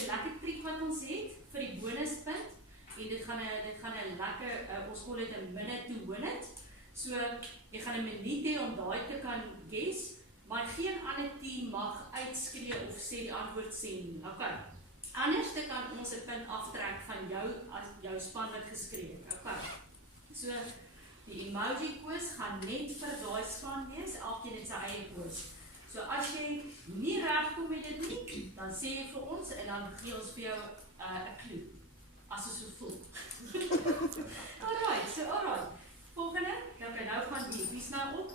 'n lekker triek wat ons het vir die bonuspunt en dit gaan 'n lekker ons call dit 'n minute to win it. So jy gaan 'n minuut hê om daai te kan guess, maar geen ander team mag uitskree of sê die antwoord sê nie. Okay. Anders kan ons 'n punt aftrek van jou span wat geskree het. Okay. So die emoji quiz gaan net vir daai span wees, elkeen het sy eie quiz. So as jy nie regkom met dit nie, dan sê jy vir ons en dan gee ons vir jou 'n clue. As ons so voel. Alright. Volgende, okay, nou gaan wie's nou op?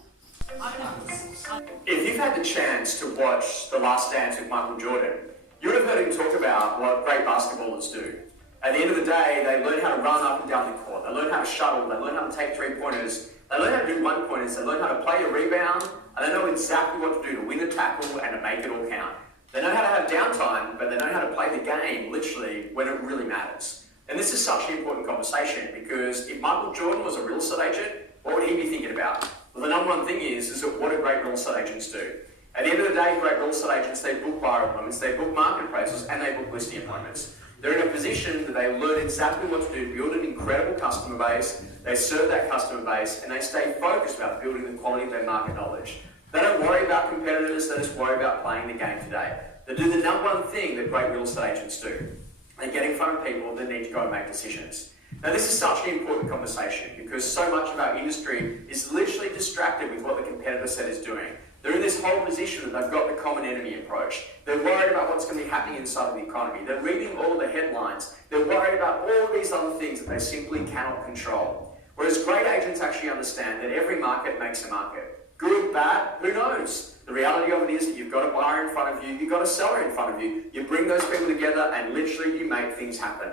If you've had the chance to watch The Last Dance with Michael Jordan, you would have heard him talk about what great basketballers do. At the end of the day, they learn how to run up and down the court, they learn how to shuttle, they learn how to take three-pointers, they learn how to do one-pointers, they learn how to play a rebound, and they know exactly what to do to win a tackle and to make it all count. They know how to have downtime, but they know how to play the game, literally, when it really matters. And this is such an important conversation, because if Michael Jordan was a real estate agent, what would he be thinking about? Well, the number one thing is that what do great real estate agents do? At the end of the day, great real estate agents, they book buyer appointments, they book market appraisals, and they book listing appointments. They're in a position that they learn exactly what to do, build an incredible customer base, they serve that customer base, and they stay focused about building the quality of their market knowledge. They don't worry about competitors, they just worry about playing the game today. They do the number one thing that great real estate agents do. They get in front of people that need to go and make decisions. Now this is such an important conversation because so much of our industry is literally distracted with what the competitor set is doing. They're in this whole position that they've got the common enemy approach. They're worried about what's going to be happening inside of the economy. They're reading all the headlines. They're worried about all these other things that they simply cannot control. Whereas great agents actually understand that every market makes a market. Good, bad, who knows? The reality of it is that you've got a buyer in front of you, you've got a seller in front of you, you bring those people together and literally you make things happen.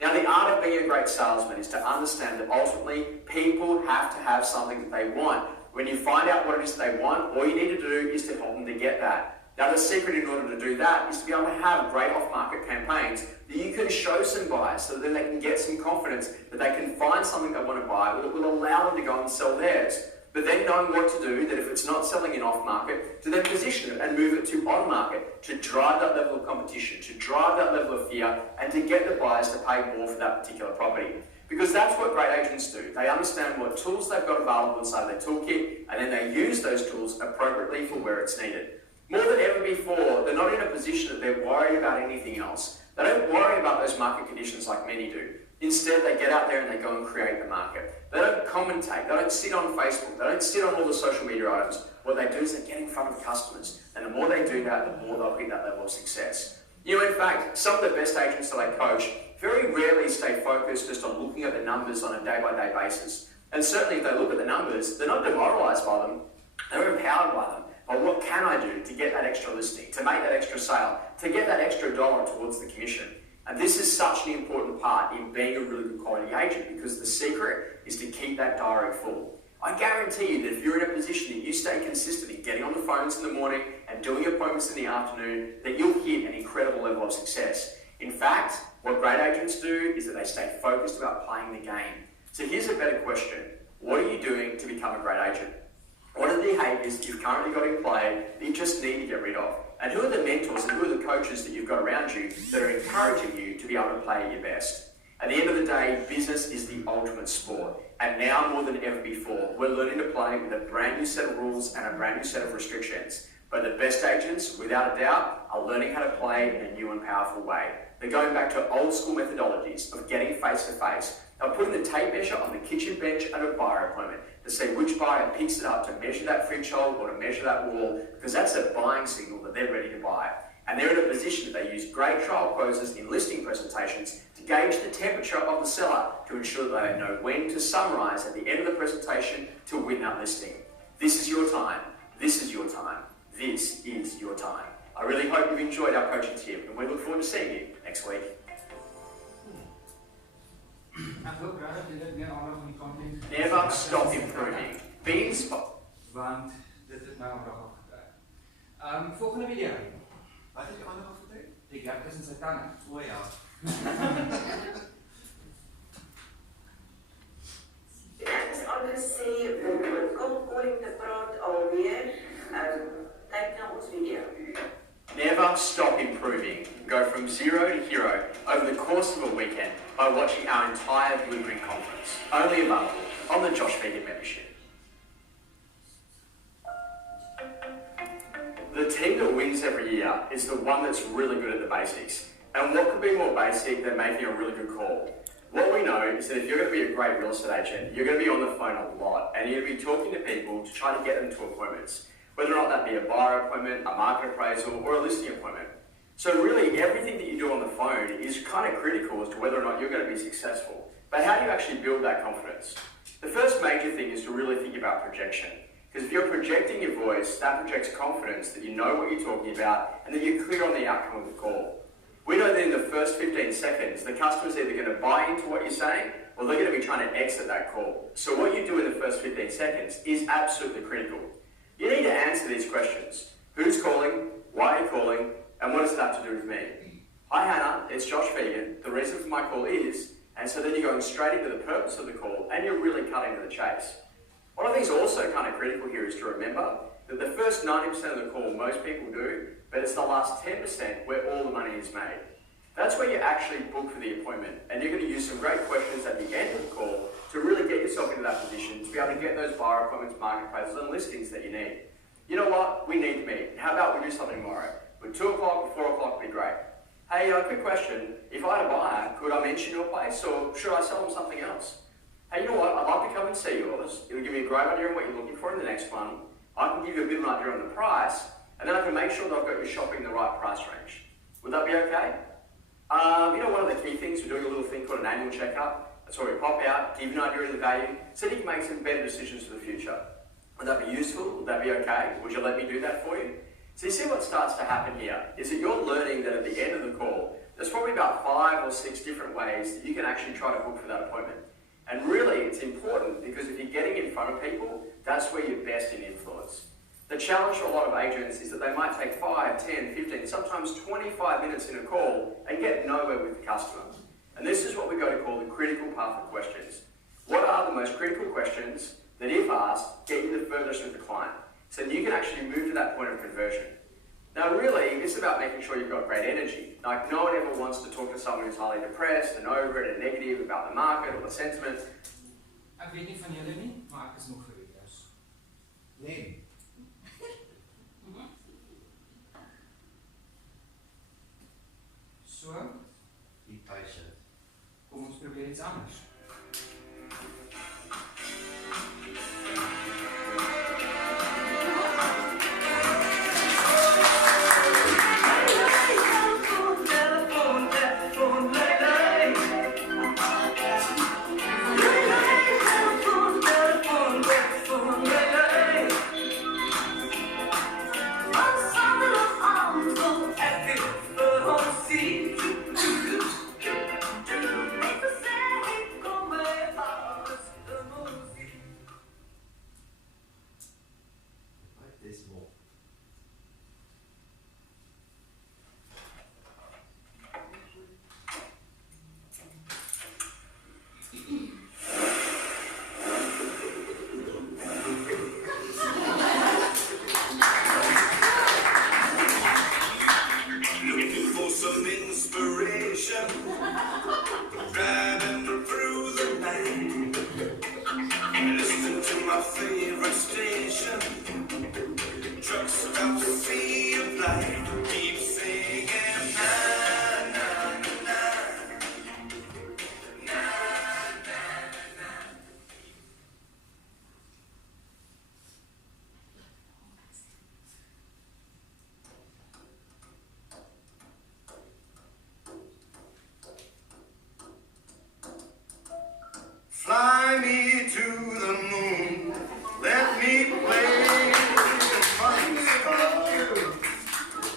Now the art of being a great salesman is to understand that ultimately people have to have something that they want. When you find out what it is they want, all you need to do is to help them to get that. Now the secret in order to do that is to be able to have great off-market campaigns that you can show some buyers so that then they can get some confidence that they can find something they want to buy that will allow them to go and sell theirs. But then knowing what to do, that if it's not selling in off-market, to then position it and move it to on-market, to drive that level of competition, to drive that level of fear, and to get the buyers to pay more for that particular property. Because that's what great agents do. They understand what tools they've got available inside their toolkit, and then they use those tools appropriately for where it's needed. More than ever before, they're not in a position that they're worried about anything else. They don't worry about those market conditions like many do. Instead, they get out there and they go and create the market. They don't commentate, they don't sit on Facebook, they don't sit on all the social media items. What they do is they get in front of customers, and the more they do that, the more they'll hit that level of success. You know, in fact, some of the best agents that I coach very rarely stay focused just on looking at the numbers on a day-by-day basis. And certainly if they look at the numbers, they're not demoralised by them, they're empowered by them. But what can I do to get that extra listing, to make that extra sale, to get that extra dollar towards the commission? And this is such an important part in being a really good quality agent, because the secret is to keep that diary full. I guarantee you that if you're in a position that you stay consistent in getting on the phones in the morning and doing appointments in the afternoon, that you'll hit an incredible level of success. In fact, what great agents do is that they stay focused about playing the game. So here's a better question. What are you doing to become a great agent? What are the behaviours that you've currently got in play that you just need to get rid of? And who are the mentors and who are the coaches that you've got around you that are encouraging you to be able to play your best? At the end of the day, business is the ultimate sport. And now more than ever before, we're learning to play with a brand new set of rules and a brand new set of restrictions. But the best agents, without a doubt, are learning how to play in a new and powerful way. They're going back to old school methodologies of getting face to face. They're putting the tape measure on the kitchen bench at a buyer appointment to see which buyer picks it up to measure that fridge hole or to measure that wall, because that's a buying signal that they're ready to buy. And they're in a position that they use great trial poses in listing presentations to gauge the temperature of the seller to ensure that they know when to summarise at the end of the presentation to win that listing. This is your time. This is your time. This is your time. I really hope you've enjoyed our coaching tip, and we look forward to seeing you next week. Never stop improving. Be inspired. Want dit is nou nog gedaan. Volgende video. Wat het jy ander al vertel? Die gap tussen sy tande. O ja. Ek is aangesê kom in te praat alweer. Kyk na ons video. Never stop improving. go from zero to hero over the course of a weekend by watching our entire Blueprint conference, only available on the Josh Vegan membership. The team that wins every year is the one that's really good at the basics. And what could be more basic than making a really good call? What we know is that if you're going to be a great real estate agent, you're going to be on the phone a lot, and you're going to be talking to people to try to get them to appointments, whether or not that be a buyer appointment, a market appraisal, or a listing appointment. So really, everything that you do on the phone is kind of critical as to whether or not you're going to be successful. But how do you actually build that confidence? The first major thing is to really think about projection. Because if you're projecting your voice, that projects confidence that you know what you're talking about and that you're clear on the outcome of the call. We know that in the first 15 seconds, the customer's either going to buy into what you're saying or they're going to be trying to exit that call. So what you do in the first 15 seconds is absolutely critical. You need to answer these questions. Who's calling? Why are you calling? And what does that have to do with me? Hi Hannah, it's Josh Vegan. The reason for my call is, and so then you're going straight into the purpose of the call and you're really cutting to the chase. What I think is also kind of critical here is to remember that the first 90% of the call most people do, but it's the last 10% where all the money is made. That's where you actually book for the appointment, and you're going to use some great questions at the end of the call to really get yourself into that position to be able to get those buyer appointments, market appraisals, and listings that you need. You know what? We need to meet. How about we do something tomorrow? Would 2 o'clock or 4 o'clock be great? Hey, quick question. If I had a buyer, could I mention your place, or should I sell them something else? Hey, you know what? I'd like to come and see yours. It'll give me a great idea on what you're looking for in the next one. I can give you a bit of an idea on the price, and then I can make sure that I've got you shopping in the right price range. Would that be okay? You know, one of the key things, we're doing a little thing called an annual checkup. That's where we pop out, give you an idea of the value, so you can make some better decisions for the future. Would that be useful? Would that be okay? Would you let me do that for you? So you see what starts to happen here is that you're learning that at the end of the call, there's probably about 5 or 6 different ways that you can actually try to book for that appointment. And really, it's important because if you're getting in front of people, that's where you're best in influence. The challenge for a lot of agents is that they might take 5, 10, 15, sometimes 25 minutes in a call and get nowhere with the customer. And this is what we go to call the critical path of questions. What are the most critical questions that, if asked, get you the furthest with the client? So that you can actually move to that point of conversion. Now really, it's about making sure you've got great energy. Like, no one ever wants to talk to someone who's highly depressed and over it and negative about the market or the sentiment. Ek weet nie van julle nie, maar ek is nog vir video's. Nee. So, Die patient. kom ons probeer iets anders. Fly me to the moon, let me play among the stars.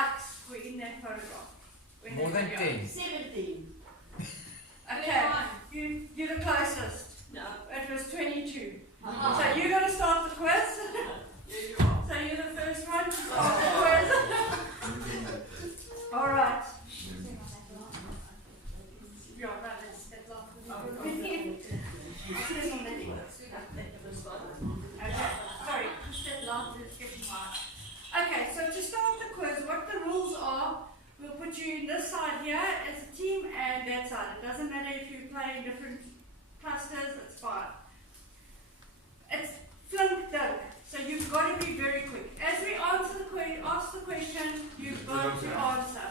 ducks were in that photograph? More than 10. 17. Okay, you're the closest. No. It was 22. Uh-huh. So you're going to start the quiz. So you're the first one to start the quiz. All right. Yeah, no, that's last. Okay, sorry, just that last discussion mark. Okay, so to start the quiz, what the rules are, we'll put you in this side here as a team and that side. It doesn't matter if you play in different clusters, it's fine. It's flunk dunk, so you've got to be very quick. As we ask the question, you've got to answer.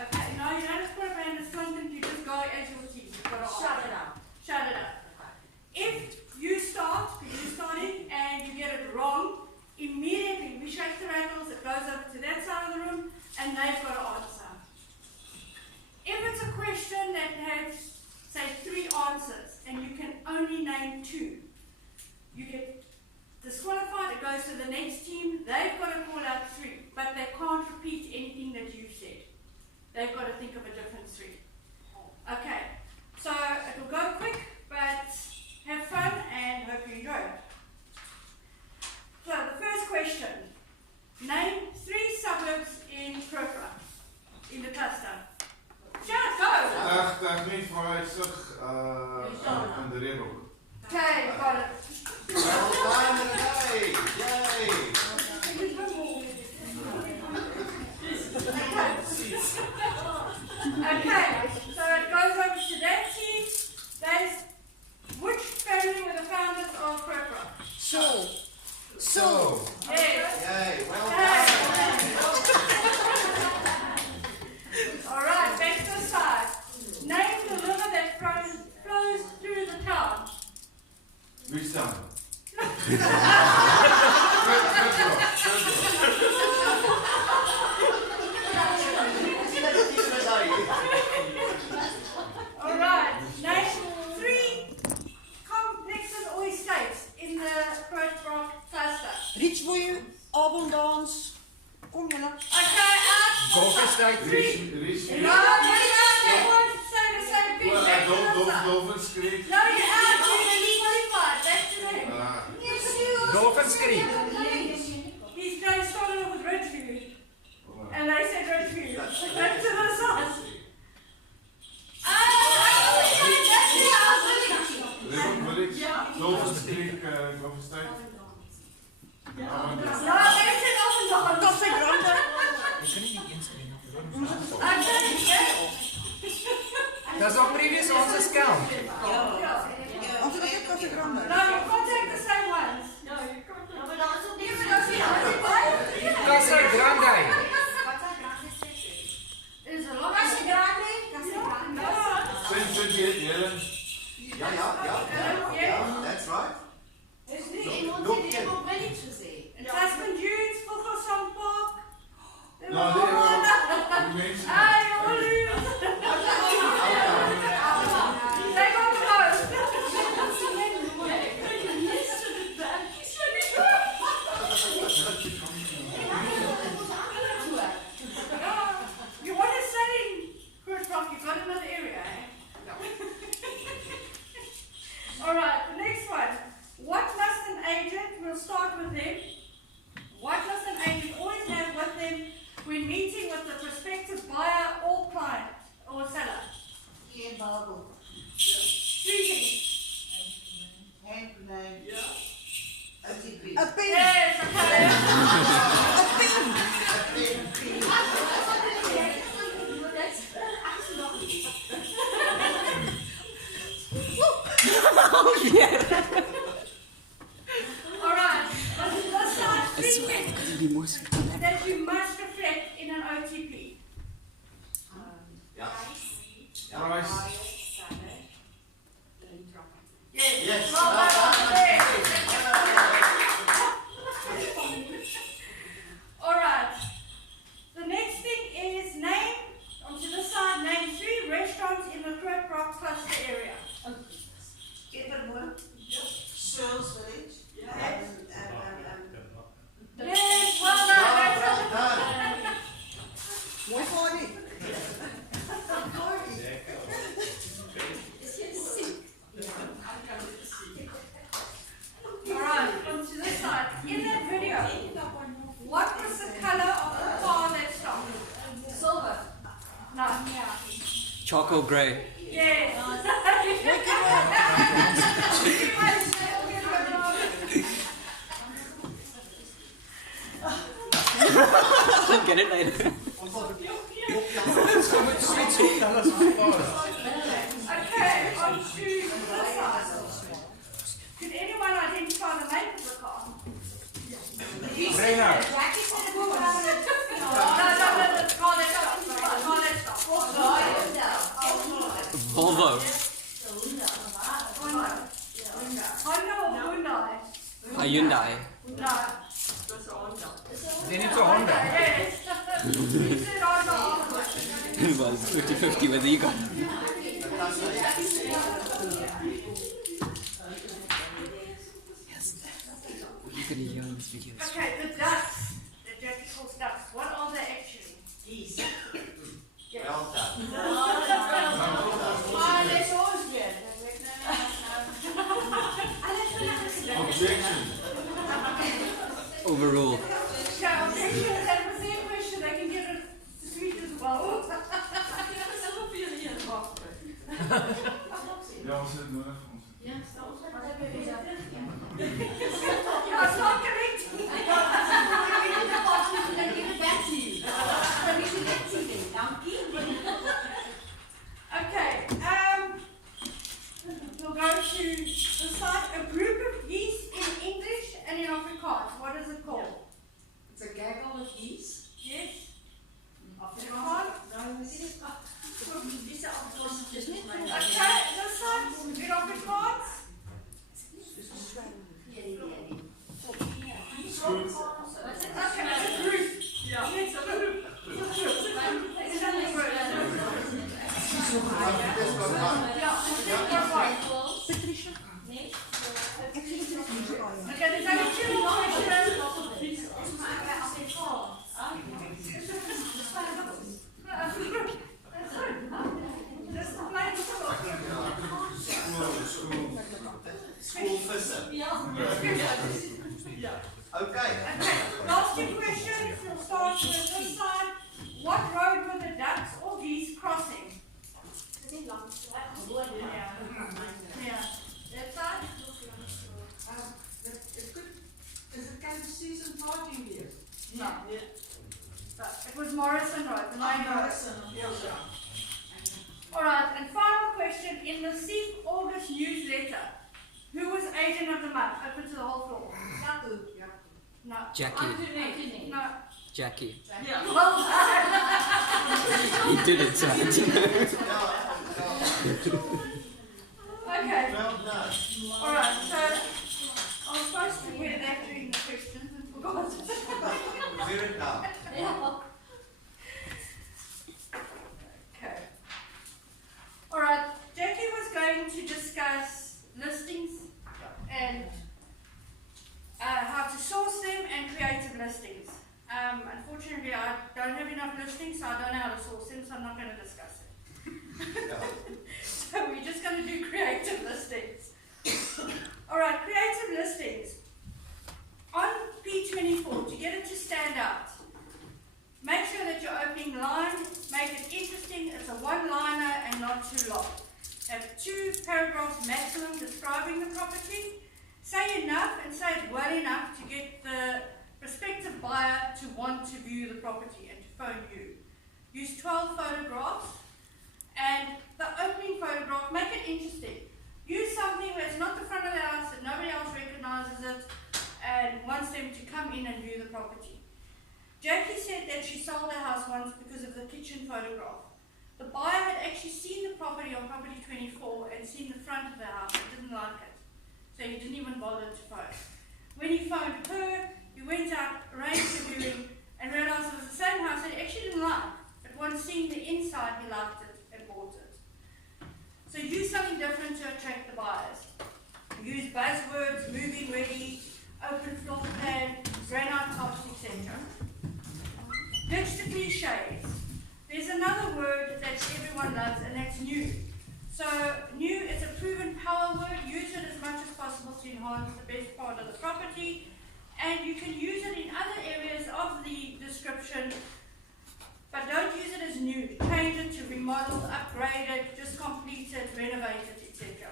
Okay, now you don't have to put up hand as flunk dunk, you just go as your team. You've got to Shut it up. Shut it up. If you start, because you're starting, and you get it wrong, immediately we shake the rattles, it goes over to that side of the room, and they've got to answer. If it's a question that has, say, 3 answers, and you can only name 2, you get disqualified, it goes to the next team, they've got to call out 3, but they can't repeat anything that you've said. They've got to think of a different 3. Okay, so it will go quick, but have fun and hope you enjoy it. So the first question, name 3 suburbs in Groot-Brak, in the cluster. Sure, go! Dag niet vooruitzig aan de Rebel. Okay, got it. Well done today! Yay! Okay, so it goes over to that team. There's which family were the founders of Groot-Brak? So! Yes. Yay! Well Alright, back to the side. Name the river that flows through the town. Wie staan er? Alright, name 3 complexes or estates in the Groot-Brak cluster. Rietsboeien, Abondans, kom julle. Okay, Golf estate. Ries. No, you want to say the same thing. Back to the side. Dolphins Creek. No, you're out. You're disqualified. Back to them. Dolphins Creek. These guys started off with Ridgeview. And they said Ridgeview. Back to the side. Ribbon Village. Dolphins Creek. Golf Estate. No, they said Abondans. Café Grande. Does our previous answers count? Ons het ook Café Grande. No, you can't take the same ones. No, you can't. No, but also these are Casa Grande. Is a lot. Casa Grande. St. Helen. Yeah. That's right. Is nie en ons het hier op Village gesê. And Tasman Dunes, Vogelsang Park. No, die mensen. Hey, Olu. They got close. You want to stay in Groot-Brak, you've got another area, eh? Alright, the next one. What must an agent, we'll start with them. What must an agent always have with them when meeting with the prospective buyer or client or seller? Geen Bible. 3 things. Handgrenade. A OTP. pen. Yes, okay. Alright, let's start 3 things that you must reflect in an OTP. Price. Yes. Well done. Alright. The next thing is name, onto the side, name 3 restaurants in the Groot-Brak cluster area. Evermore. Searles Village. Yes, well done. here. What was the color of the car that stopped? Silver. No. Charcoal grey. Yes. I'll get it later. Okay, on to this side. Could anyone identify the make of the car? Brenner. No, the car that stopped. The car that stopped. Volvo. Honda or Hyundai? Hyundai. No. Then it's a Honda. Yes. You said Honda. It was 50-50 whether you got it. You can hear in these videos. Okay, the ducks. The Jackie calls ducks. What are they actually? Geese. Yes. That's yours, Jen. Overruled. Okay, objection. That was their question. They can get it sweet as well. Yeah, it's not correct. Okay, we'll go to the side. A group of geese in English and in Afrikaans. What is it called? It's a gaggle of geese. Yes. Afrikaans. Okay, this side in Afrikaans. Okay, it's a group. Yeah. It's a group. It's another word. Patricia. Okay, there's only two more questions. Just play the School visser. Okay. Okay, last two questions. We'll start with this side. What road were the ducks or geese crossing? Yeah. That side? Is it kind of season party here? No. It was Morrison Road, the main road. Alright, and final question. In the Seeff August newsletter, who was agent of the month? Open to the whole floor. No. Jackie. No. Jackie. Well He did it, so okay. Well done. Alright, so I was supposed to wear that during the questions and forgot. Wear it now. Okay. Alright, Jackie was going to discuss listings and how to source them and creative listings. Unfortunately, I don't have enough listings, so I don't know how to source them, so I'm not going to discuss it. So we're just going to do creative listings. Alright, creative listings. On P24, to get it to stand out, make sure that your opening line, make it interesting, it's a one-liner and not too long. Have 2 paragraphs maximum describing the property. Say enough and say it well enough to get the prospective buyer to want to view the property and to phone you. Use 12 photographs, and the opening photograph, make it interesting. Use something where it's not the front of the house, that nobody else recognizes it and wants them to come in and view the property. Jackie said that she sold her house once because of the kitchen photograph. The buyer had actually seen the property on property 24 and seen the front of the house and didn't like it. So he didn't even bother to phone. When he phoned her, he went out, arranged the viewing, and realized it was the same house that he actually didn't like. But once seeing the inside, he liked it and bought it. So use something different to attract the buyers. Use buzzwords, moving ready, open floor plan, granite tops, etc. Ditch the cliches. There's another word that everyone loves, and that's new. So new is a proven power word. Use it as much as possible to enhance the best part of the property, and you can use it description, but don't use it as new. Change it to remodeled, upgraded, just completed, renovated, etc.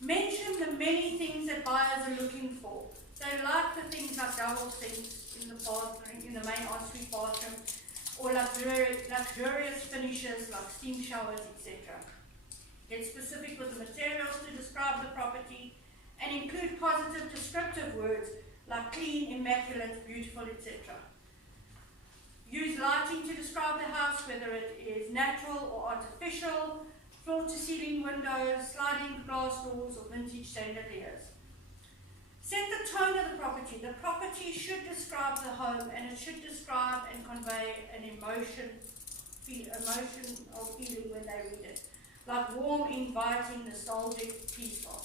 Mention the many things that buyers are looking for. They like the things like double sinks in the bathroom, in the main ensuite bathroom, or luxurious finishes like steam showers, etc. Get specific with the materials to describe the property and include positive descriptive words like clean, immaculate, beautiful, etc. Use lighting to describe the house, whether it is natural or artificial, floor-to-ceiling windows, sliding glass doors, or vintage chandeliers. Set the tone of the property. The property should describe the home, and it should describe and convey an emotion or feeling when they read it, like warm, inviting, nostalgic, peaceful.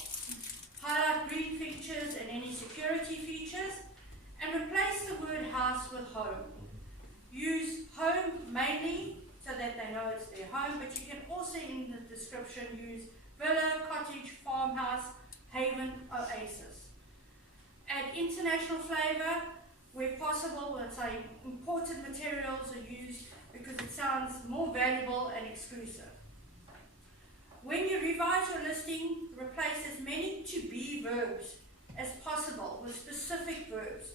Highlight green features and any security features, and replace the word house with home. Use home mainly so that they know it's their home, but you can also in the description use villa, cottage, farmhouse, haven, oasis. Add international flavour where possible. Let's say imported materials are used because it sounds more valuable and exclusive. When you revise your listing, replace as many to be verbs as possible with specific verbs.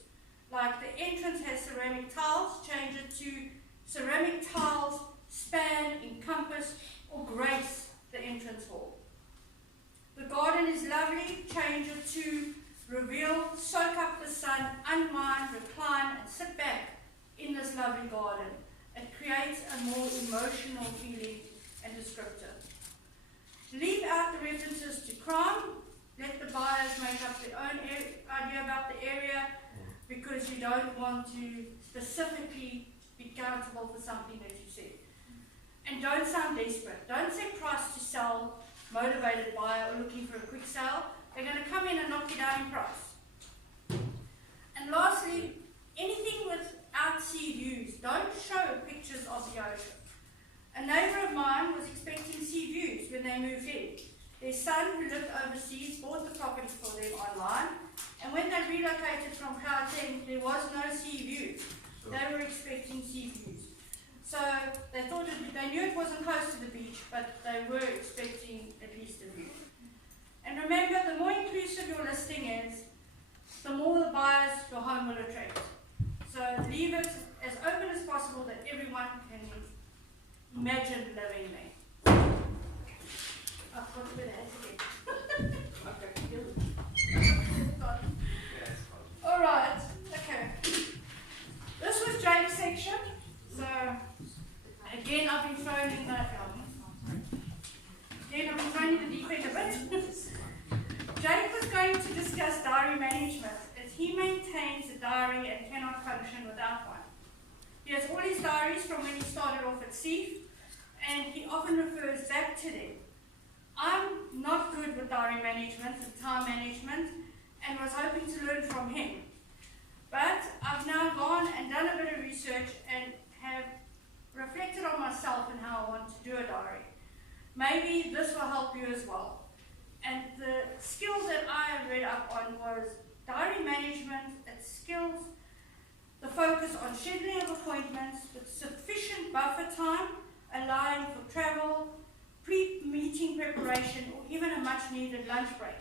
Like the entrance has ceramic tiles, change it to ceramic tiles span, encompass, or grace the entrance hall. The garden is lovely, change it to reveal, soak up the sun, unwind, recline, and sit back in this lovely garden. It creates a more emotional feeling and descriptive. Leave out the references to crime. Let the buyers make up their own idea about the area, because you don't want to specifically be accountable for something that you said. And don't sound desperate. Don't say price to sell, motivated buyer or looking for a quick sale. They're going to come in and knock you down in price. And lastly, anything without sea views. Don't show pictures of the ocean. A neighbour of mine was expecting sea views when they moved in. Their son, who lived overseas, bought the property for them online, and when they relocated from Gauteng, there was no sea views. They were expecting sea views. So they thought they knew it wasn't close to the beach, but they were expecting at least a view. And remember, the more inclusive your listing is, the more the buyers your home will attract. So leave it as open as possible that everyone can imagine living there. I've got to put that again. Alright, okay. This was Jake's section. So, again, I've been thrown in the deep end a bit. Jake was going to discuss diary management, as he maintains a diary and cannot function without one. He has all his diaries from when he started off at Seeff, and he often refers back to them. I'm not good with diary management and time management, and was hoping to learn from him. But I've now gone and done a bit of research and have reflected on myself and how I want to do a diary. Maybe this will help you as well. And the skills that I read up on was diary management, its skills, the focus on scheduling of appointments with sufficient buffer time, allowing for travel, pre-meeting preparation, or even a much-needed lunch break,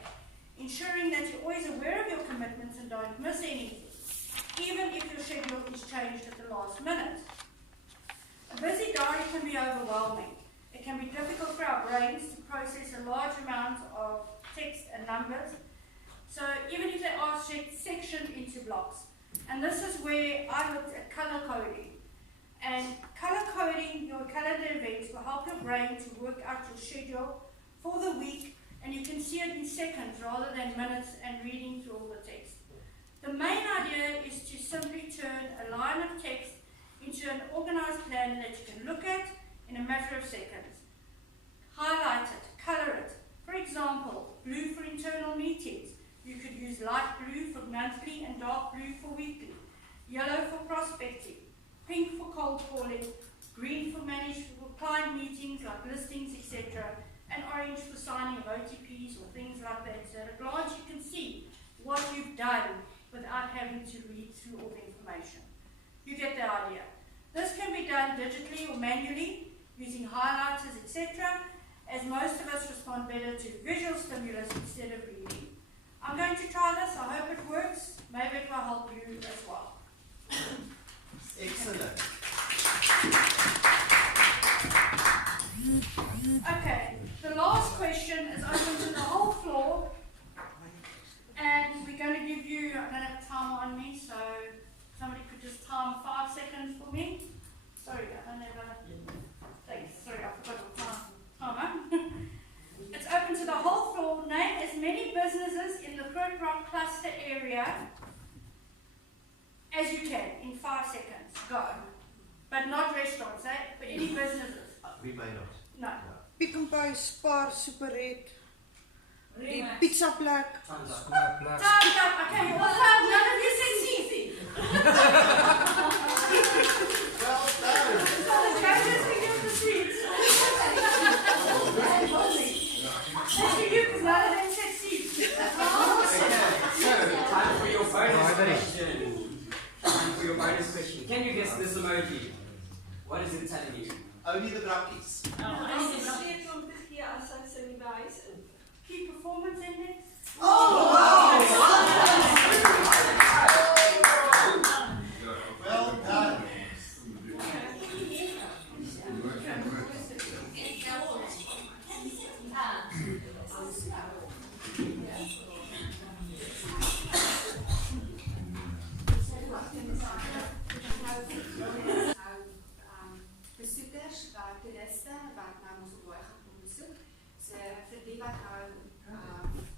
ensuring that you're always aware of your commitments and don't miss anything, even if your schedule is changed at the last minute. A busy diary can be overwhelming. It can be difficult for our brains to process a large amount of text and numbers, so even if they are sectioned into blocks. And this is where I looked at color coding. And color coding your calendar events will help your brain to work out your schedule for the week, and you can see it in seconds rather than minutes and reading through all the text. The main idea is to simply turn a line of text into an organized plan that you can look at in a matter of seconds. Highlight it, color it. For example, blue for internal meetings. You could use light blue for monthly and dark blue for weekly. Yellow for prospecting. Pink for cold calling. Green for managed for client meetings like listings, etc. And orange for signing of OTPs or things like that. So at a glance you can see what you've done without having to read through all the information. You get the idea. This can be done digitally or manually using highlighters, etc., as most of us respond better to visual stimulus instead of reading. I'm going to try this. I hope it works. Maybe it will help you as well. Excellent. Okay, the last question is open to the whole floor, and we're going to give you, I don't have time on me, so somebody could just time 5 seconds for me. Sorry, I don't have a, thanks, sorry, I forgot the timer. It's open to the whole floor. Name as many businesses in the Groot-Brak cluster area as you can in 5 seconds. Go. But not restaurants, eh? But any businesses. We may not. No. Pick n Pay, Spar, Super Red, die pizza plek. Time's up. Okay, what's up? None of you said Seeff. Well done. So the judges can give the seats. That's for you, because none of them said Seeff. So, time for your bonus question. Time for your bonus question. Can you guess this emoji? What is it telling you? Only the brappies. Key performance index. Well done. Besoekers, wat toeriste wat nou Mossel Bay gaan kom besoek. So vir die wat nou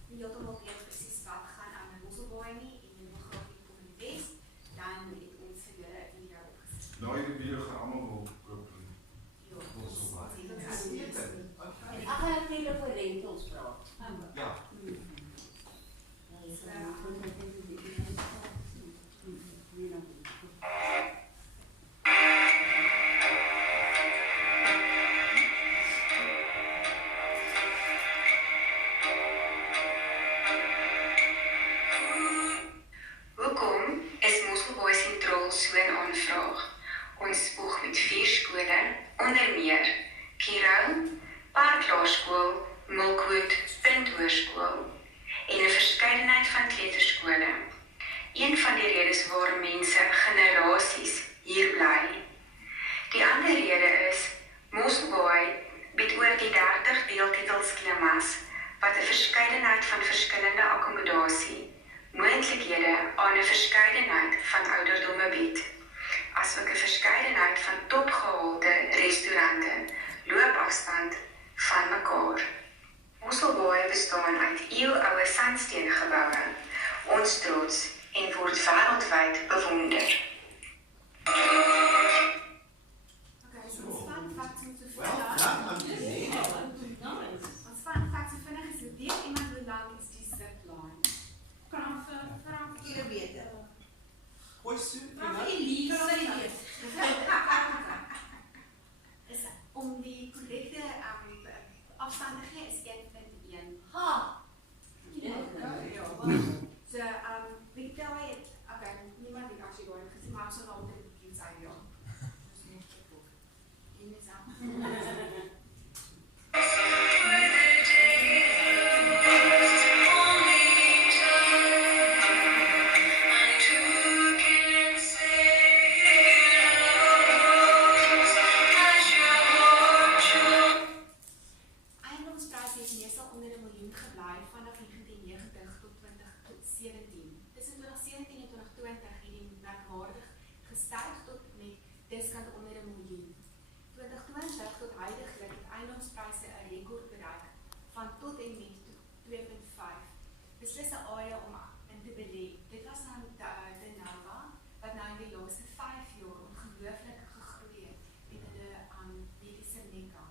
nie heeltemal weet presies wat gaan aan Mossel Bay nie en jy wil graag hier kom in die Wes, dan het ons vir julle 'n video opgesit. Nou hierdie video gaan almal wil koop. Mossel Bay. En ek gaan natuurlik vir rentals vra. Ja. Hoekom is Mossel Bay sentraal so 'n aanvraag? Ons spoeg met 4 skole, onder meer Kirou, Parklaerskool, Milkwood, Punthoërskool en 'n verskeidenheid van kleuterskole. Een van die redes waarom mense generasies hier bly. Die ander rede is Mossel Bay bied oor die 30 deeltitelskemas wat 'n verskeidenheid van verskillende akkommodasie, moontlikhede aan 'n verskeidenheid van ouderdomme bied, asook 'n verskeidenheid van topgehalte restaurante, loopafstand van mekaar. Mossel Bay bestaan uit eeuoue sandsteengeboue, ons trots en word wêreldwyd bewonder. Okay, so ons fun facts om te Well vertel. done. Ons fun facts om vinnig is, weet iemand hoe lang is die zipline? Kan ons vra Kilometer. Gooi so. Is om die korrekte afstande te gee is 1.1. Ha! So, Victoria, okay, niemand weet actually waar, because die maps are all the views I know. Dus net gevolg. En dit is Eiendomsprys het meestal onder 1 miljoen gebly vanaf 1990 tot 2017. Tussen 2017 en 2020 het die merkwaardig gestyg tot met diskant onder 1 miljoen. 2020 tot huidiglik het eiendomspryse 'n rekord bereik van tot en met 2.5. Beslis 'n area om in te belê. Dit was nou DanaBay wat nou in die laaste 5 jaar ongelooflik gegroei het met hulle mediese mekka.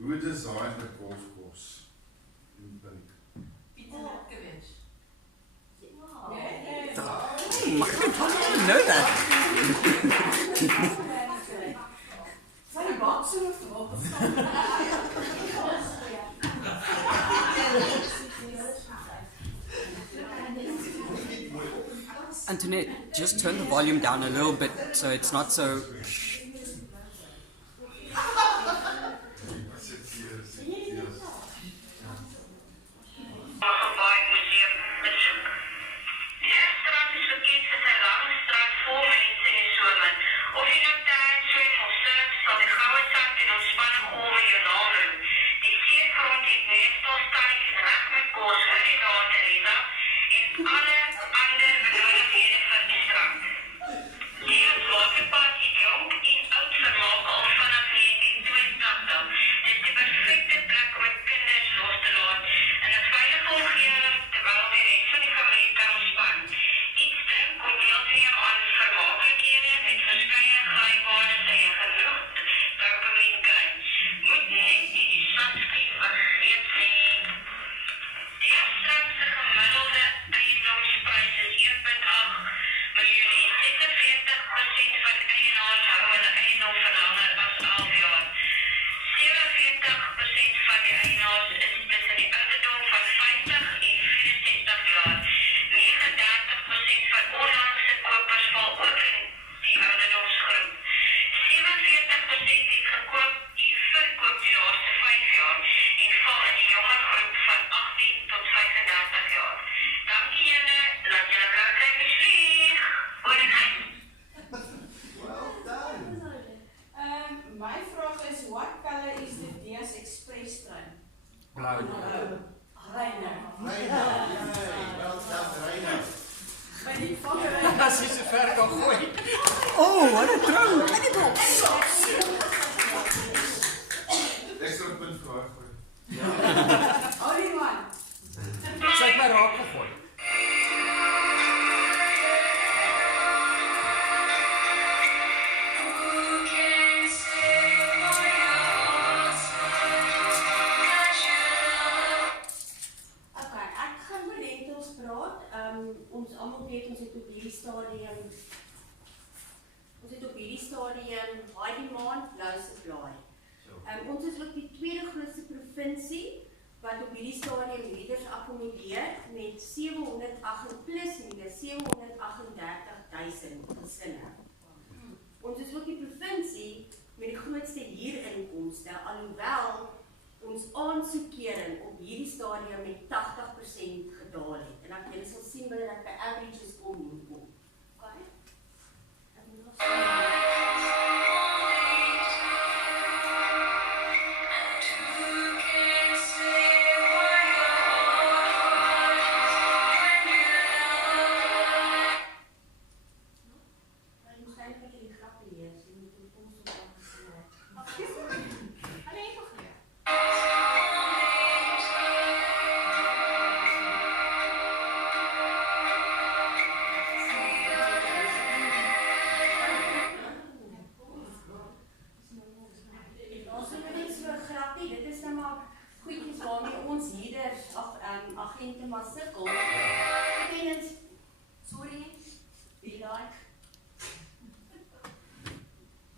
Hoe design 'n golfkurs? Pieter Lipkewitz. How did you know that? Zijn boksen of Antoinette, just turn the volume down a little bit so it's not so. As jy so ver kan gooi. Oh, wat 'n trouw! Ekstra punt vir haar gooi. Only one. Sy het my raak gegooi. Ons almal weet ons het op hierdie stadium hierdie maand blou supply. Ons is ook die tweede grootste provinsie wat op hierdie stadium leerders akkommodeer met 738,000 gesinne. Ons is ook die provinsie met die grootste huurinkomste, alhoewel ons aansoekkering op hierdie stadium met 80% gedaal het. En ek julle sal sien wanneer ek by averages kom hier kom. Agente maar sukkel. Kenens, sorry, be like.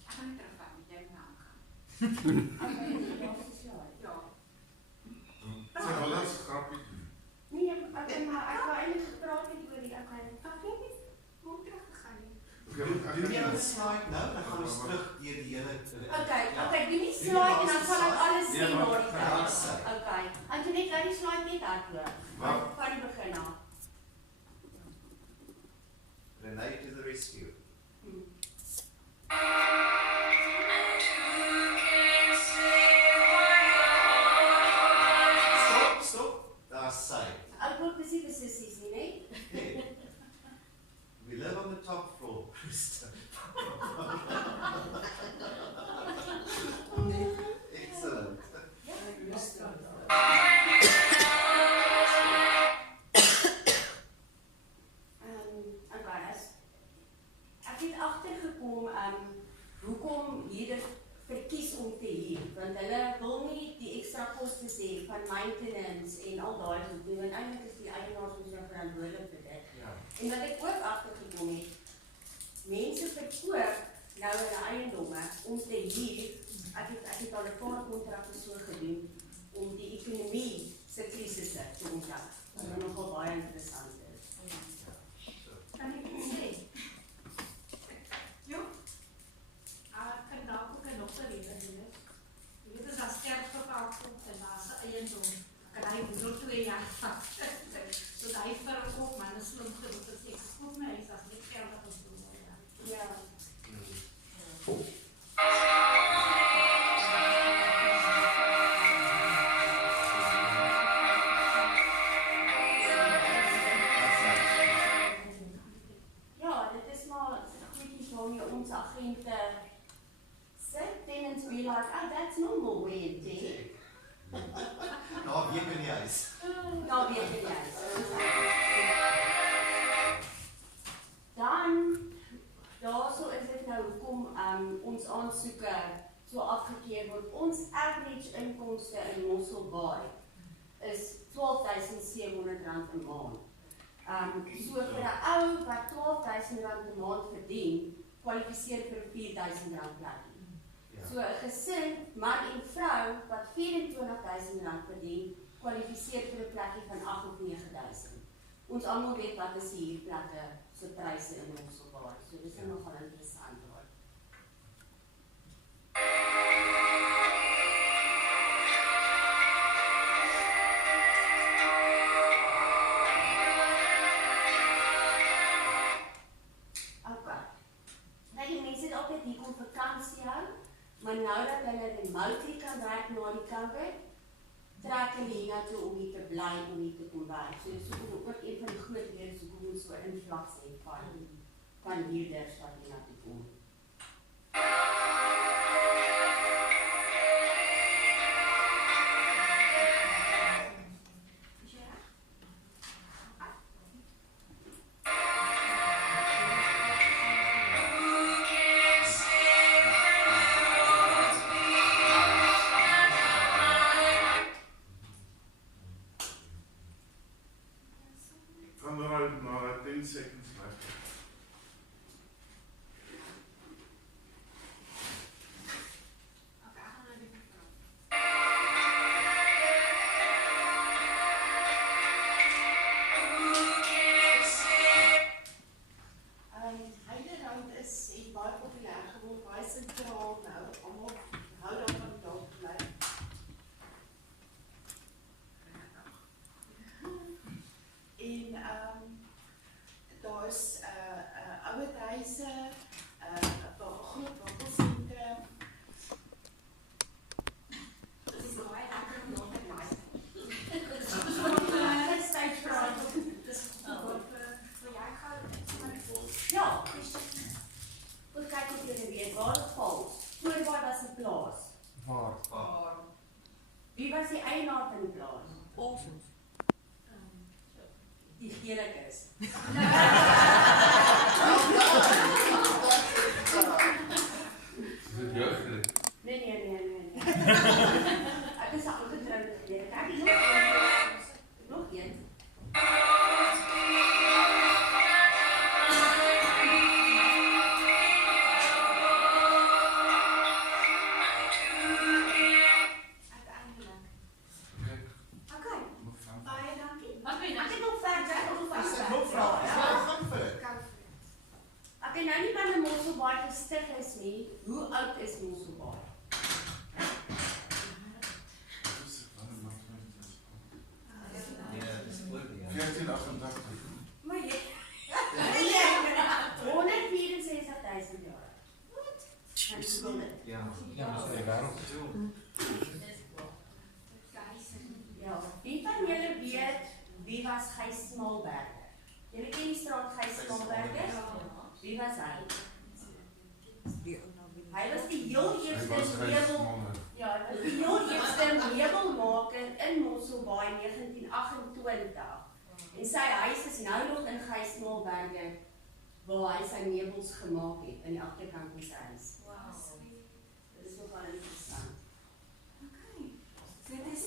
Ek gaan nie teruggaan met jou naam gaan. Ja. Sy wil ons grappie doen. Nee, ek wou eintlik gepraat het oor die ek weet nie hoe terug gegaan nie. Doen jy 'n slide nou? Dan gaan ons terug deur die hele. Okay, doen die slide en dan sal ek alles sien na die tyd. Okay. Antoinette, laat die slide net hardloop. Van die begin af. Renee to the rescue. Stop. Daar's sy. Ek wil presies besissies nie, nee? We live on the top floor, Krista. Excellent. Ek het agtergekom, hoekom extra kostes hê van maintenance en al daai goed nie, want eintlik is die eienaars ons nou verantwoordelik vir dit. En wat ek ook agtergekom het, mense verkoop nou hulle eiendomme om te huur. Ek het al 'n paar kontrakte so gedoen om die ekonomie se krisisse te ontstaan. Wat nogal baie interessant is. Kan ek sê? Jo? Kan daar ook 'n nog 'n rede wees? Jy weet as daar sterf verkoop komt en daar is 'n eiendom, kan hy boedel 2 jaar vat. So hy verkoop, maar dit is slim genoeg as ek koop my huis as net geld wat ons doen. Ja. Tenants be like, oh, that's normal wear and tear. Nou weer in die huis. Nou weer in die huis. Dan, daarso is dit nou hoekom ons aansoeke so afgekeur word. Ons average inkomste in Mossel Bay is R12,700 'n maand. So vir 'n ou wat R12,000 'n maand verdien, kwalifiseer vir R4,000 plekkie. So 'n gesin, man en vrou wat R24,000 verdien, kwalifiseer vir 'n plekkie van 8 of 9,000. Ons almal weet wat is die huurplekke se pryse in Mossel Bay. So dis nogal interessant hoor. Maar nou dat hulle remotely kan werk na die COVID, trek hulle hiernatoe om hier te bly, om hier te kom werk. So dis ook een van die groot redes hoekom ons so 'n influx het van huurders wat hiernatoe kom. Maar 10 seconds left. Heiderand is baie populêr geword, baie sentraal nou. Almal hou daarvan om daar te bly. En daar is ouer huise, 'n groot winkelsentrum. Dit is baie lekker om daar te bly. Dit is tyd vir dis goed vir jy gaan ja, goed kyk of julle weet waar dit val. Voorwaar was 'n plaas. Waar? Wie was die eienaar van die plaas? Ons. Die geelik is. Is dit jou gelik? Nee. Ek is 'n aangetroude geelik. Ek het nog een. Hoe oud is Mossel Bay? Ja, dis oor die 1488. Maar jy 164,000 jaar. Wat? Ja. Ja, dis die wêreld. Ja, wie van julle weet wie was Gys Smaalberger? Julle ken die straat Gys Smaalberger? Wie was hy? Hy was die heel eerste meubelmaker in Mossel Bay 1928. En sy huis is nou nog in Gys Smaalberger waar hy sy meubels gemaak het in die agterkant van sy huis. Wow. Dit is nogal interessant. Okay. So dit is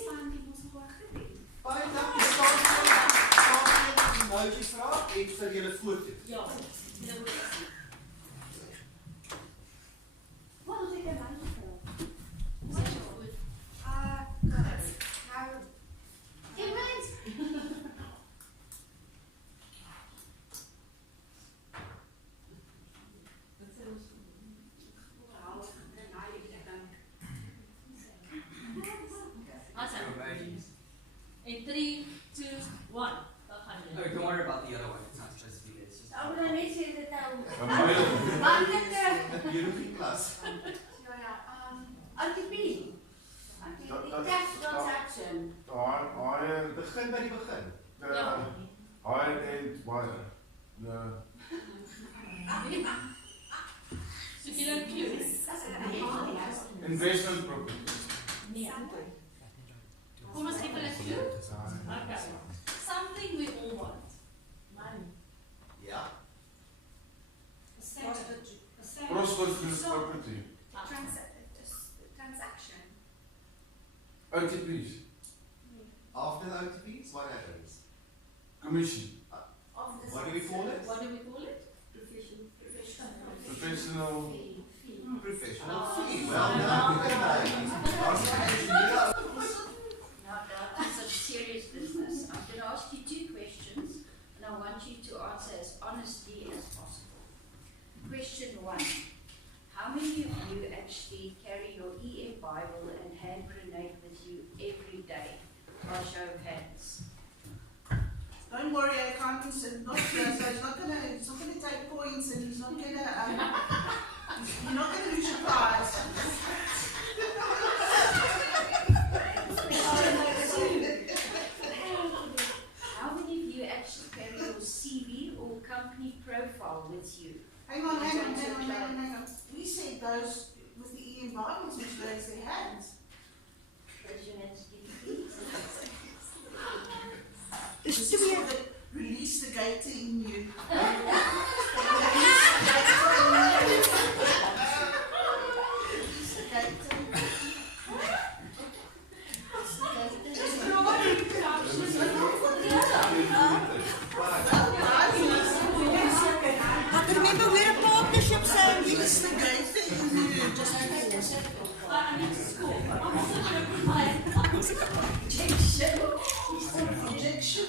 ek vir julle foto. Ja, julle moet dit sien. Wat is ek aan my vrou? Dis net so goed. Nou, jy mens. Awesome. Emojis. In 3, 2, 1. Dan gaan No, julle. don't worry about the other one. It's not supposed to be there. It's just. Ou nou net sê dit nou. Amai. Manlike. Biologieklas. RTP. Die tax transaction. Begin by die begin. Ja. High end wire. Soek julle 'n clue? Investment property. Nee. Kom ons gee hulle 'n clue. Okay. Something we all want. Money. Ja. Prosperous property. Transaction. OTPs. After the OTPs, what happens? Commission. What do we call it? What do we call it? Professional. Professional fee. Well done. Now, that's a serious business. I'm going to ask you 2 questions, and I want you to answer as honestly as possible. Question 1. How many of you actually carry your EM Bible and hand grenade with you every day? By show of hands. Don't worry, I can't listen. Not here, so it's not gonna take points, and he's not gonna you're not gonna lose your prize. How many of you actually carry your CV or company profile with you? Hang on. We said those with the EM Bibles which raise their hands. Raise your hands, please. It's to be able to release the gator in you. But remember, we're a partnership, so release the gator in you. Just I need to score. injection.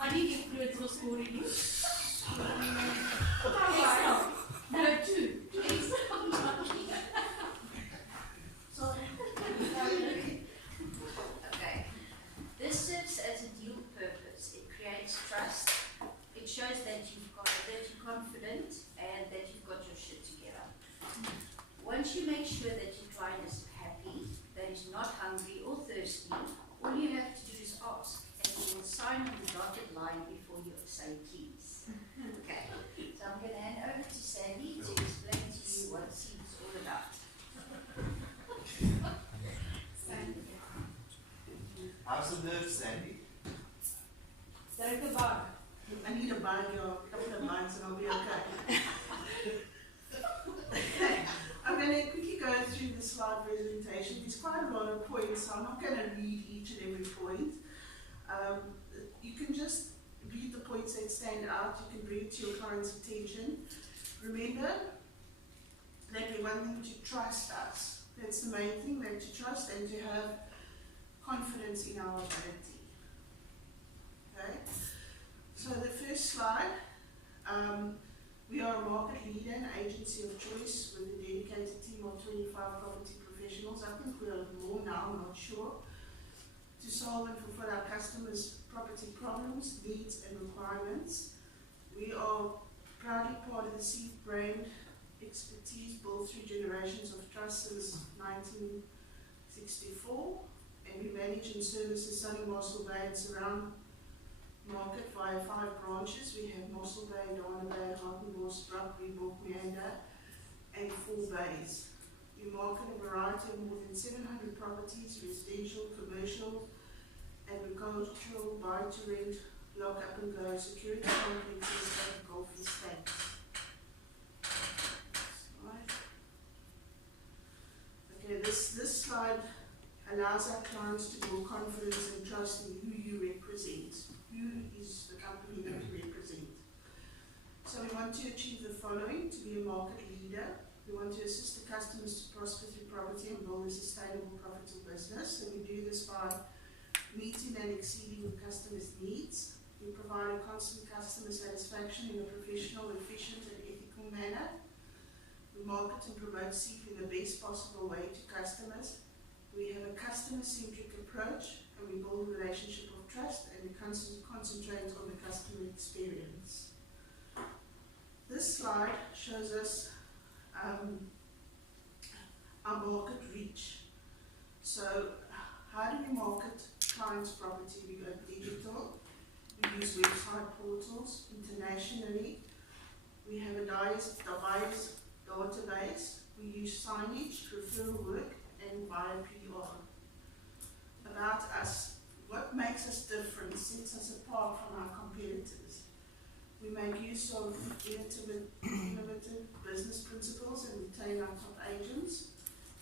I need to do it for scoring. No, 2. Okay. This serves as a dual purpose. It creates trust. It shows that you're confident and that you've got your shit together. Once you make sure that your client is happy, that he's not hungry or thirsty, all you have to do is ask, and he will sign on the dotted line before you say please. Okay. So I'm going to hand over to Sandy to explain to you what Seeff is all about. How's the nerve, Sandy? Take a bug. I need a bug, a couple of bugs, and I'll be okay. I'm going to quickly go through the slide presentation. There's quite a lot of points, so I'm not going to read each and every point. You can just read the points that stand out. You can bring it to your client's attention. Remember that we want them to trust us. That's the main thing, that to trust and to have confidence in our ability. Okay? So the first slide, we are a market leader and agency of choice with a dedicated team of 25 property professionals. I think we are more now, I'm not sure, to solve and fulfill our customers' property problems, needs and requirements. We are proudly part of the Seeff brand expertise built through generations of trust since 1964, and we manage and service the Seeff Mossel Bay and surround market via 5 branches. We have Mossel Bay, DanaBay, Hartenbos, Groot-Brak, Meander, and 4 bays. We market a variety of more than 700 properties, residential, commercial, agricultural, buy-to-rent, lock-up and go, security complexes, and golf estates. Okay, this slide allows our clients to build confidence and trust in who you represent. who is the company that we represent. So we want to achieve the following: to be a market leader. We want to assist the customers to prosper through property and build a sustainable, profitable business. And we do this by meeting and exceeding the customer's needs. We provide a constant customer satisfaction in a professional, efficient and ethical manner. We market and promote Seeff in the best possible way to customers. We have a customer-centric approach, and we build a relationship of trust, and we concentrate on the customer experience. This slide shows us our market reach. So how do we market clients' property? We go digital, we use website portals internationally, we have a buyer's database, we use signage, referral work, and via PR. About us, what makes us different, sets us apart from our competitors. We make use of innovative business principles and retain our top agents.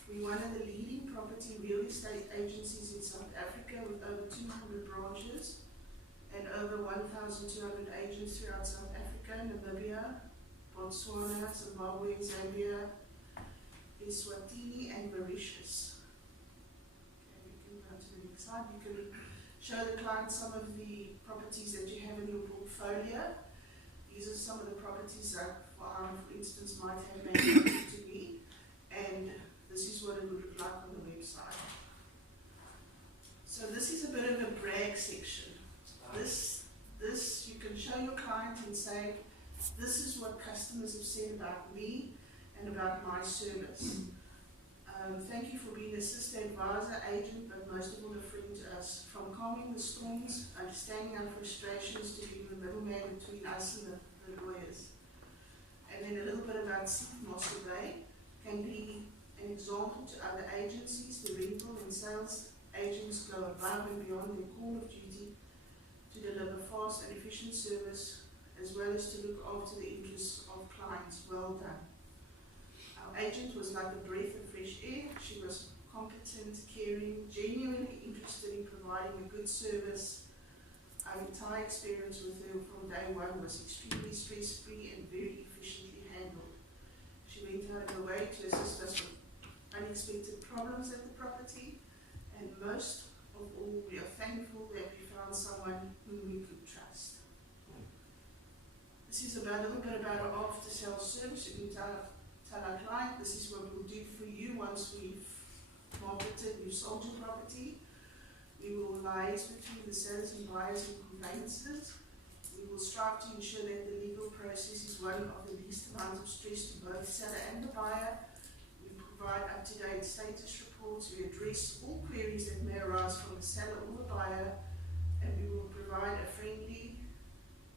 We're one of the leading property and real estate agencies in South Africa with over 200 branches and over 1,200 agents throughout South Africa, Namibia, Botswana, Zimbabwe, Zambia, Eswatini, and Mauritius. Okay, we can go to the next slide. You can show the client some of the properties that you have in your portfolio. These are some of the properties that, for instance, might have made it to me, and this is what it would look like on the website. So this is a bit of a brag section. This you can show your client and say, this is what customers have said about me and about my service. Thank you for being a sister, advisor, agent, but most of all a friend to us. From calming the storms, understanding our frustrations, to being the middleman between us and the lawyers. And then a little bit about Seeff Mossel Bay can be an example to other agencies. The rental and sales agents go above and beyond their call of duty to deliver fast and efficient service, as well as to look after the interests of clients. Well done. Our agent was like a breath of fresh air. She was competent, caring, genuinely interested in providing a good service. Our entire experience with her from day one was extremely stress-free and very efficiently handled. She went out of her way to assist us with unexpected problems at the property, and most of all, we are thankful that we found someone whom we could trust. This is a little bit about our after-sales service. You can tell our client, this is what we'll do for you once we've marketed, we've sold your property. We will liaise between the sellers and buyers and conveyancers. We will strive to ensure that the legal process is one of the least amount of stress to both the seller and the buyer. We provide up-to-date status reports. We address all queries that may arise from the seller or the buyer, and we will provide a friendly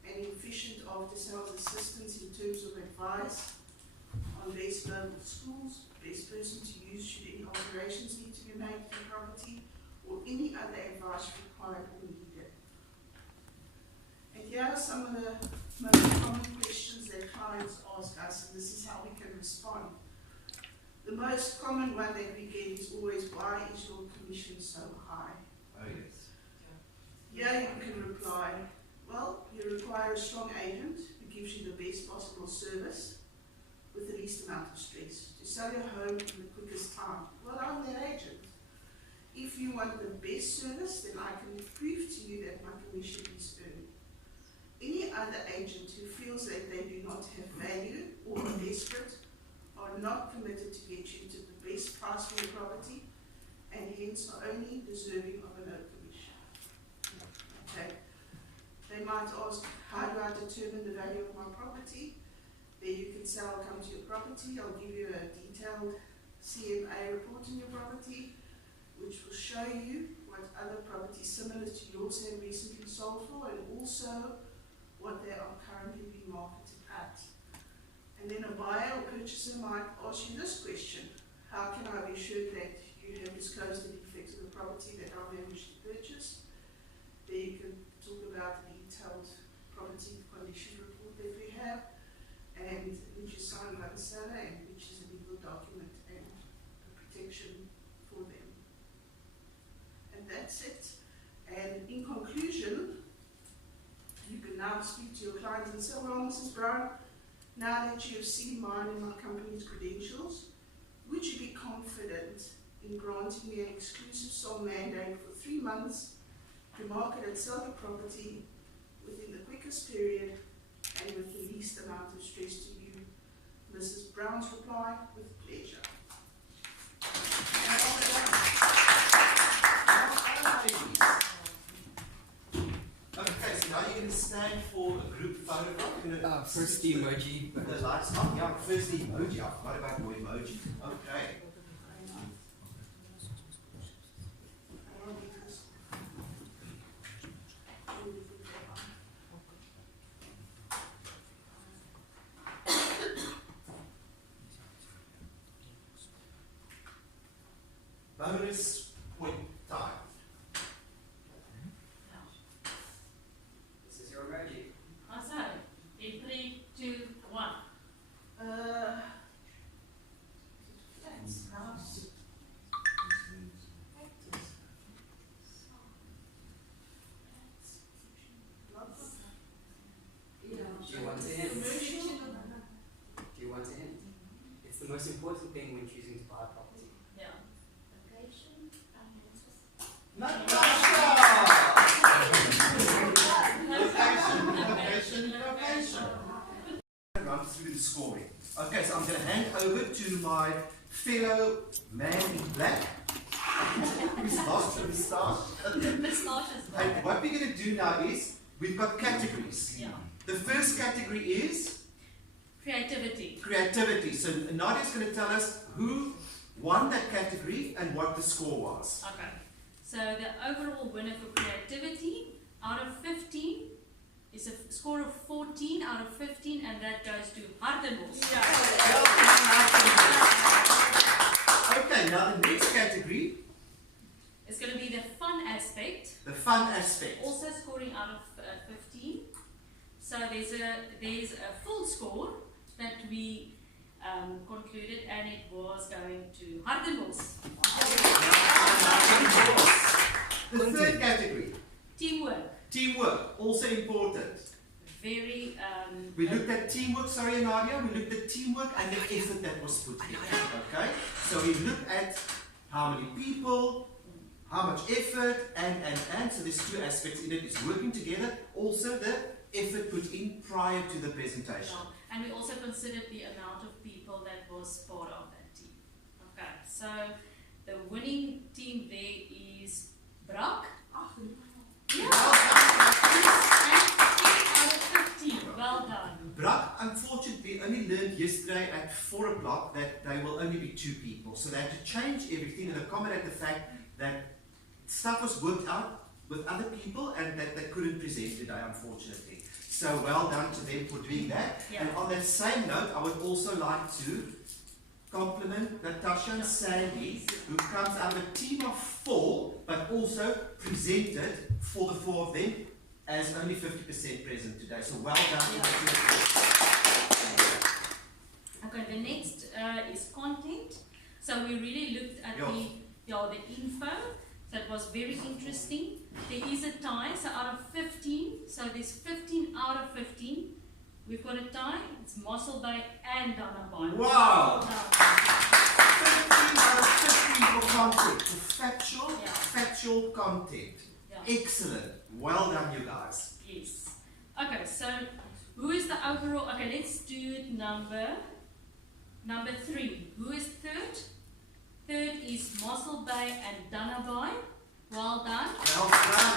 and efficient after-sales assistance in terms of advice on best local schools, best person to use should any alterations need to be made to the property, or any other advice required or needed. And here are some of the most common questions that clients ask us, and this is how we can respond. The most common one that we get is always, why is your commission so high? Oh yes. Here you can reply, well, you require a strong agent who gives you the best possible service with the least amount of stress to sell your home in the quickest time. Well, I'm that agent. If you want the best service, then I can prove to you that my commission is earned. Any other agent who feels that they do not have value or are desperate are not committed to get you to the best price for your property, and hence are only deserving of a low commission. Okay. They might ask, how do I determine the value of my property? There you can say, I'll come to your property, I'll give you a detailed CMA report on your property, which will show you what other properties similar to yours have recently sold for, and also what they are currently being marketed at. And then a buyer or purchaser might ask you this question: how can I be sure that you have disclosed the defects of the property that I may wish to purchase? There you can talk about the detailed property condition report that we have, and which is signed by the seller and which is a legal document and a protection for them. And that's it. And in conclusion, So, well, Mrs. Brown, now that you have seen mine and my company's credentials, would you be confident in granting me an exclusive sole mandate for 3 months to market and sell your property within the quickest period and with the least amount of stress to you? Mrs. Brown's reply, with pleasure. Okay, so now you're going to stand for a group photograph. First the emoji. The lights up. Yeah, first the emoji. I forgot about the emoji. Okay. Bonus point time. This is your emoji. Awesome. In 3, 2, 1. That's house. Do you want to end? Do you want to end? It's the most important thing when choosing to buy a property. Yeah. Run through the scoring. Okay, so I'm going to hand over to my fellow man in black. Who's lost from the start. Hey, what we're going to do now is, we've got categories. Yeah. The first category is Creativity. creativity. So Nadia's going to tell us who won that category and what the score was. Okay. So the overall winner for creativity out of 15 is a score of 14 out of 15, and that goes to Hartenbos. Okay, now the next category. It's going to be the fun aspect. The fun aspect. Also scoring out of 15. So there's a full score that we concluded, and it was going to Hartenbos. The third category. Teamwork. Teamwork, also important. Very. We looked at teamwork, sorry Nadia, we looked at teamwork and the effort that was put in. Okay? So we looked at how many people, how much effort, and. So there's two aspects in it. It's working together, also the effort put in prior to the presentation. Yeah. And we also considered the amount of people that was part of that team. Okay, so the winning team there is Brak. Yeah. And 10 out of 15. Well done. Brak, unfortunately, only learned yesterday at 4 o'clock that there will only be 2 people. So they had to change everything and accommodate the fact that stuff was worked out with other people and that they couldn't present today, unfortunately. So well done to them for doing that. Yeah. And on that same note, I would also like to compliment Natasha and Sandy, who comes out of a team of 4, but also presented for the 4 of them as only 50% present today. So well done. Yeah. Okay, the next is content. So we really looked at the info. So it was very interesting. There is a tie, so out of 15, so there's 15 out of 15. We've got a tie, it's Mossel Bay and DanaBay. Wow! 15 out of 15 for content, for factual content. Yeah. Excellent. Well done, you guys. Yes. Okay, so who is the overall? Okay, let's do number 3. Who is third? Third is Mossel Bay and DanaBay. Well done. Well done.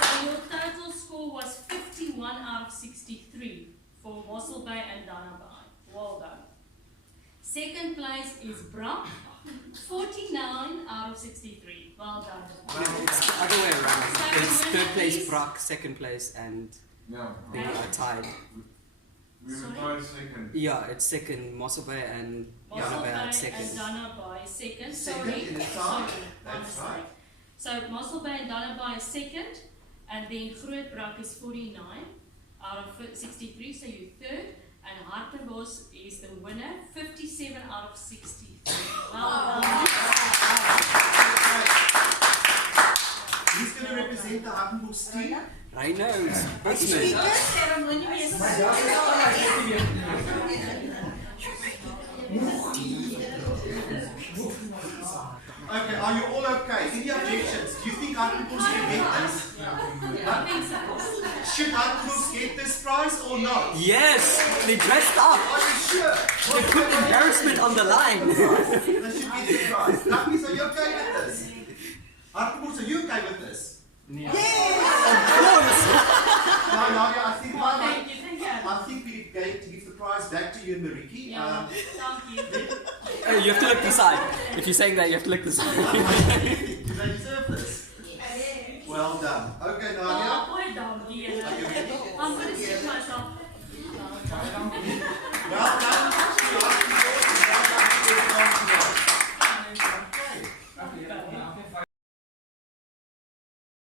So your total score was 51 out of 63 for Mossel Bay and DanaBay. Well done. Second place is Brak, 49 out of 63. Well done. No, it's the other way around. It's third place Brak, second place, and they are tied. We were tied second. Yeah, it's second. Mossel Bay and DanaBay at second. And DanaBay second. Second in the Sorry, time. one That's mistake. right. So Mossel Bay and DanaBay is second, and then Groot-Brak is 49 out of 63, so you're third, and Hartenbos is the winner, 57 out of 63. Well done. Who's going to represent the Hartenbos team? Rhinos, postman. Okay, are you all okay? Any objections? Do you think Hartenbos can get this? I think so. Should Hartenbos get this prize or not? Yes, they dressed up. Are you sure? They put embarrassment on the line. They should get this prize. Lappies, are you okay with this? Hartenbos, are you okay with this? Of course. No, Nadia, I think Thank you. I think we going to give the prize back to you and Mariki. Yeah, thank you. You have to look the side. If you're saying that, you have to look the side. Do they deserve this? Yes. Well done. Okay, Nadia. Oh, boy, donkey. I'm going to sit myself. Well done.